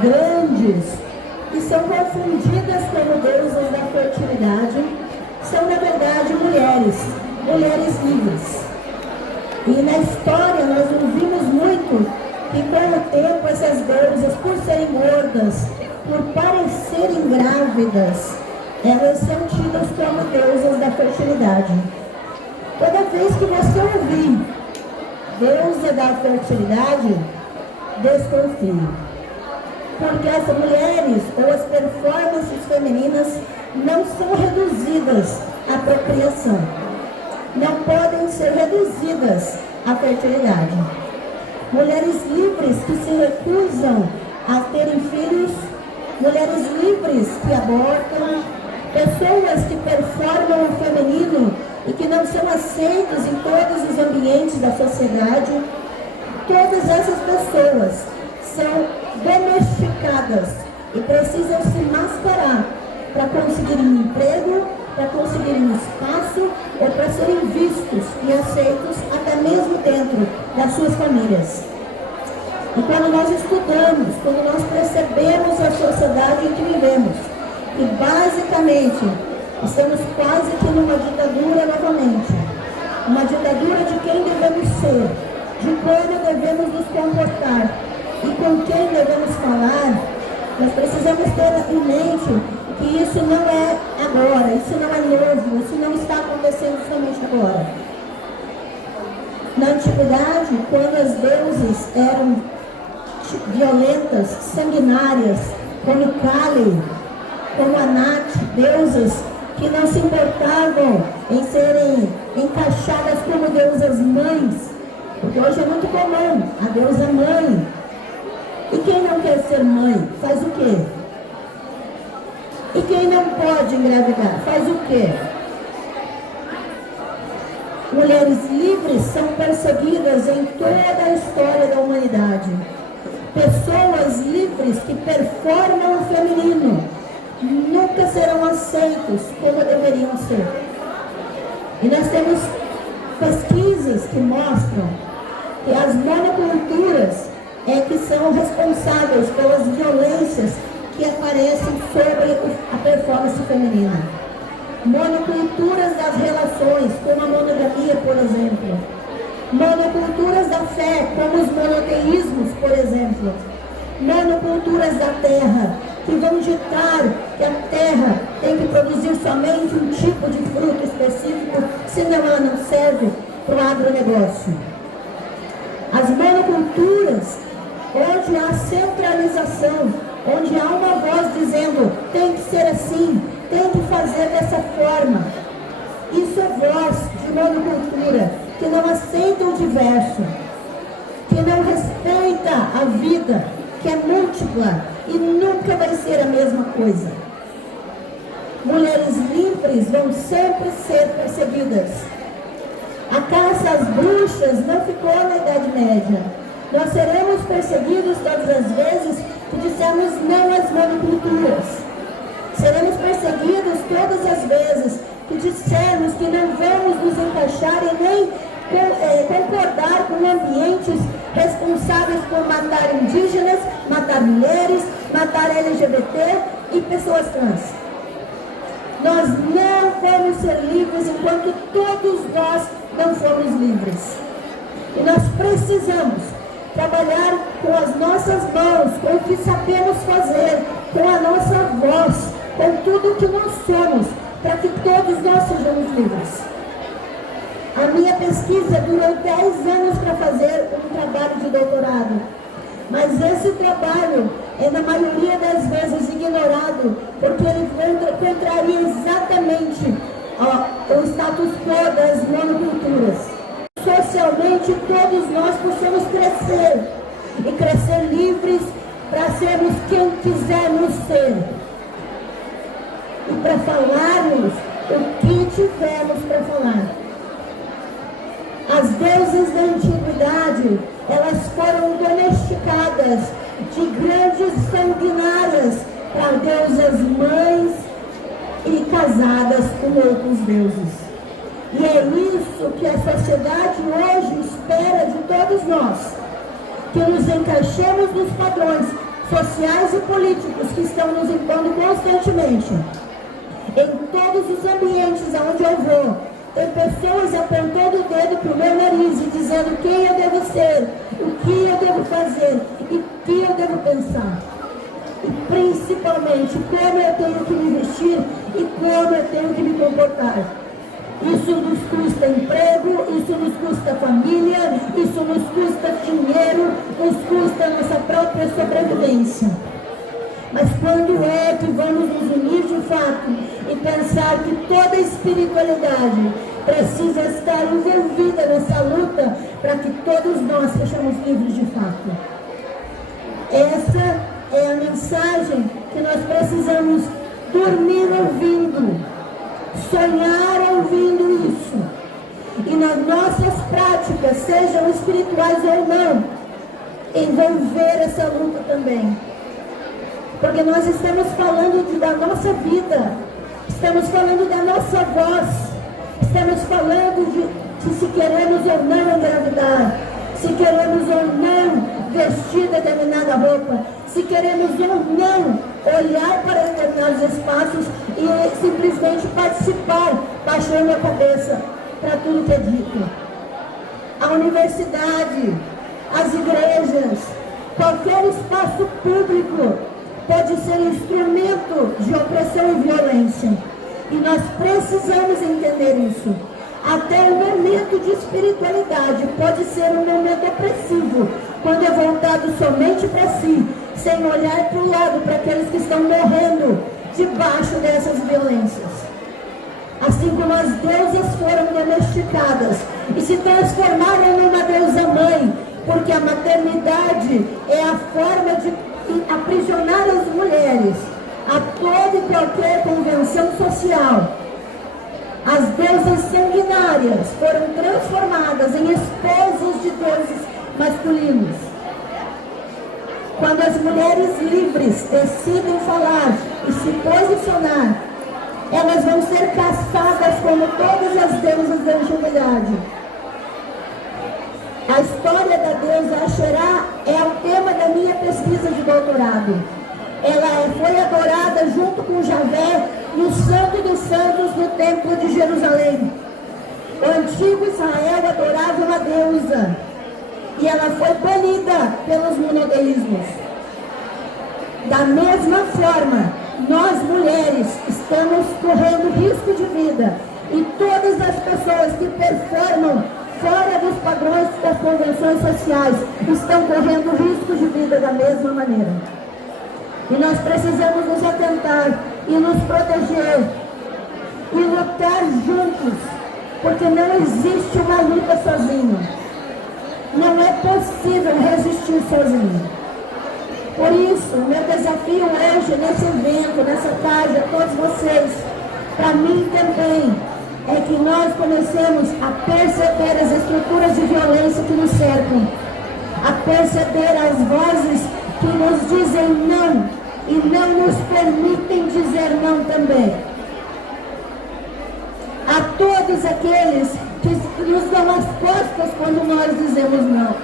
grandes, que são confundidas como deusas da fertilidade, são na verdade mulheres livres. E na história nós ouvimos muito que com o tempo essas deusas, por serem gordas, por parecerem grávidas, elas são tidas como deusas da fertilidade. Toda vez que você ouvir deusa da fertilidade, desconfie. Porque as mulheres ou as performances femininas não são reduzidas à procriação. Não podem ser reduzidas à fertilidade. Mulheres livres que se recusam a terem filhos, mulheres livres que abortam, pessoas que performam o feminino e que não são aceitas em todos os ambientes da sociedade, todas essas pessoas são domesticadas e precisam se mascarar para conseguirem um emprego, para conseguirem um espaço ou para serem vistos e aceitos até mesmo dentro das suas famílias. E quando nós estudamos, quando nós percebemos a sociedade em que vivemos, que basicamente estamos quase que numa ditadura novamente, uma ditadura de quem devemos ser, de como devemos nos comportar e com quem devemos falar, nós precisamos ter em mente que isso não é agora, isso não é novo, isso não está acontecendo somente agora. Na antiguidade, quando as deusas eram violentas, sanguinárias, como Kali, como Anat, deusas que não se importavam em serem encaixadas como deusas mães, porque hoje é muito comum a deusa mãe. E quem não quer ser mãe, faz o quê? E quem não pode engravidar, faz o quê? Mulheres livres são perseguidas em toda a história da humanidade. Pessoas livres que performam o feminino nunca serão aceitos como deveriam ser. E nós temos pesquisas que mostram que as monoculturas é que são responsáveis pelas violências que aparecem sobre a performance feminina. Monoculturas das relações, como a monogamia, por exemplo. Monoculturas da fé, como os monoteísmos, por exemplo. Monoculturas da terra, que vão ditar que a terra tem que produzir somente um tipo de fruto específico, senão ela não serve para o agronegócio. As monoculturas, onde há centralização, onde há uma voz dizendo tem que ser assim, tem que fazer dessa forma. Isso é voz de monocultura, que não aceita o diverso, que não respeita a vida, que é múltipla e nunca vai ser a mesma coisa. Mulheres livres vão sempre ser perseguidas. A caça às bruxas não ficou na Idade Média. Nós seremos perseguidos todas as vezes que dissermos não às monoculturas. Seremos perseguidos todas as vezes que dissermos que não vamos nos encaixar e nem concordar com ambientes responsáveis por matar indígenas, matar mulheres, matar LGBT e pessoas trans. Nós não vamos ser livres enquanto todos nós não formos livres. E nós precisamos trabalhar com as nossas mãos, com o que sabemos fazer, com a nossa voz, com tudo o que nós somos, para que todos nós sejamos livres. A minha pesquisa durou 10 anos para fazer um trabalho de doutorado, mas esse trabalho é na maioria das vezes ignorado, porque ele contraria exatamente o status quo das monoculturas. Socialmente, todos nós possamos crescer, e crescer livres para sermos quem quisermos ser, e para falarmos o que tivermos para falar. As deusas da antiguidade, elas foram domesticadas de grandes sanguinárias para deusas mães e casadas com outros deuses. E é isso que a sociedade hoje espera de todos nós, que nos encaixemos nos padrões sociais e políticos que estão nos impondo constantemente. Em todos os ambientes aonde eu vou, tem pessoas apontando o dedo para o meu nariz e dizendo quem eu devo ser, o que eu devo fazer e o que eu devo pensar. E principalmente como eu tenho que me vestir e como eu tenho que me comportar. Isso nos custa emprego, isso nos custa família, isso nos custa dinheiro, nos custa a nossa própria sobrevivência. Mas quando é que vamos nos unir de fato e pensar que toda a espiritualidade precisa estar envolvida nessa luta para que todos nós sejamos livres de fato? Essa é a mensagem que nós precisamos dormir ouvindo, sonhar ouvindo isso. E nas nossas práticas, sejam espirituais ou não, envolver essa luta também. Porque nós estamos falando da nossa vida, estamos falando da nossa voz, estamos falando de se queremos ou não engravidar, se queremos ou não vestir determinada roupa, se queremos ou não olhar para determinados espaços e simplesmente participar, baixando a cabeça para tudo que é dito. A universidade, as igrejas, qualquer espaço público pode ser instrumento de opressão e violência. E nós precisamos entender isso. Até o momento de espiritualidade pode ser um momento opressivo, quando é voltado somente para si, sem olhar para o lado, para aqueles que estão morrendo debaixo dessas violências. Assim como as deusas foram domesticadas e se transformaram numa deusa mãe, porque a maternidade é a forma de aprisionar as mulheres a toda e qualquer convenção social. As deusas sanguinárias foram transformadas em esposas de deuses masculinos. Quando as mulheres livres decidem falar e se posicionar, elas vão ser caçadas como todas as deusas da antiguidade. A história da deusa Asherá é o tema da minha pesquisa de doutorado. Ela foi adorada junto com Javé no Santo dos Santos no Templo de Jerusalém. O antigo Israel adorava uma deusa e ela foi banida pelos monoteísmos. Da mesma forma, nós mulheres estamos correndo risco de vida e todas as pessoas que performam fora dos padrões das convenções sociais estão correndo risco de vida da mesma maneira. E nós precisamos nos atentar e nos proteger e lutar juntos, porque não existe uma luta sozinho. Não é possível resistir sozinho. Por isso, o meu desafio hoje, nesse evento, nessa tarde, a todos vocês, para mim também, é que nós comecemos a perceber as estruturas de violência que nos cercam, a perceber as vozes que nos dizem não e não nos permitem dizer não também. A todos aqueles que nos dão as costas quando nós dizemos não.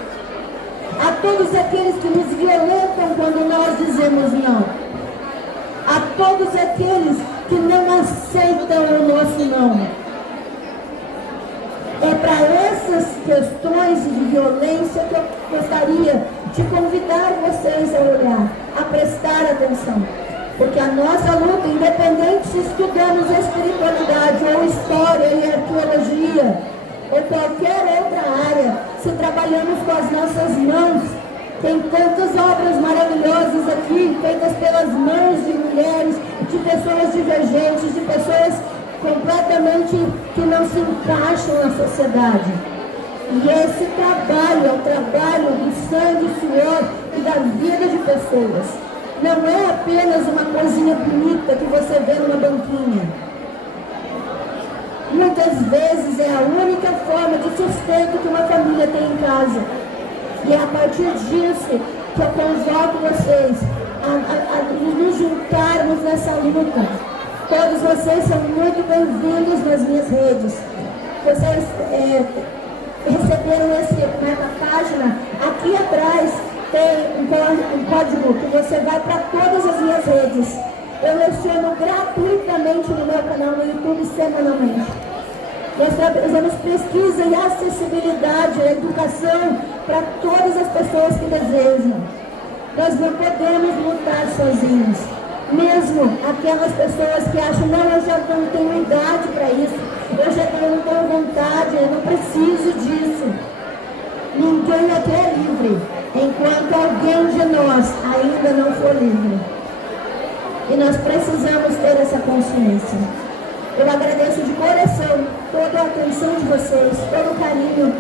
A todos aqueles que nos violentam quando nós dizemos não. A todos aqueles que não aceitam o nosso não. É para essas questões de violência que eu gostaria de convidar vocês a olhar, a prestar atenção. Porque a nossa luta, independente se estudamos espiritualidade ou história e arqueologia, ou qualquer outra área, se trabalhamos com as nossas mãos, tem tantas obras maravilhosas aqui, feitas pelas mãos de mulheres, de pessoas divergentes, de pessoas completamente que não se encaixam na sociedade. E esse trabalho é o trabalho do sangue, suor e da vida de pessoas. Não é apenas uma coisinha bonita que você vê numa banquinha. Muitas vezes é a única forma de sustento que uma família tem em casa. E é a partir disso que eu convoco vocês a nos juntarmos nessa luta. Todos vocês são muito bem-vindos nas minhas redes. Vocês receberam essa página. Aqui atrás tem um código que você vai para todas as minhas redes. Eu leciono gratuitamente no meu canal no YouTube semanalmente. Nós fazemos pesquisa e acessibilidade à educação para todas as pessoas que desejam. Nós não podemos lutar sozinhos. Mesmo aquelas pessoas que acham, não, eu já não tenho idade para isso, eu já não tenho vontade, eu não preciso disso. Ninguém aqui é livre, enquanto alguém de nós ainda não for livre. E nós precisamos ter essa consciência. Eu agradeço de coração toda a atenção de vocês, todo o carinho.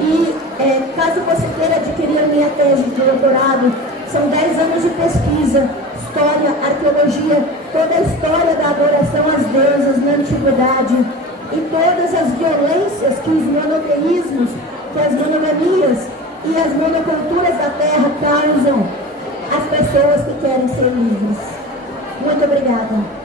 E caso você queira adquirir a minha tese de doutorado, são 10 anos de pesquisa, história, arqueologia, toda a história da adoração às deusas na antiguidade e todas as violências que os monoteísmos, que as monogamias e as monoculturas da terra causam às pessoas que querem ser livres. Muito obrigada.